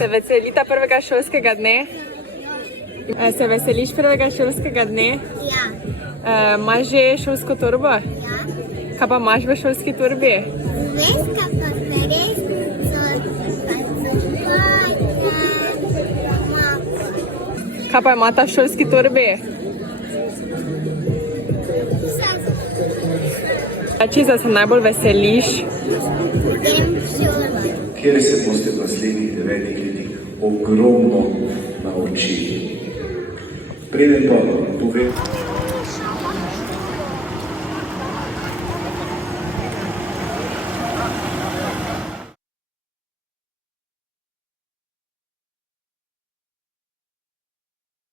Se veselita prvega šolskega dne? Se veseliš prvega šolskega dne? Ja. Imaš že šolsko torbo? Ja. Kaj pa imaš v šolski torbi? Zvezka, pa peresnico, pa zopata, Kaj pa imata v šolski torbi? Česa se najbolj veseliš? grem v šolo. Kjer se boste v naslednjih 9 letih ogromno naučili. Preden pa povem...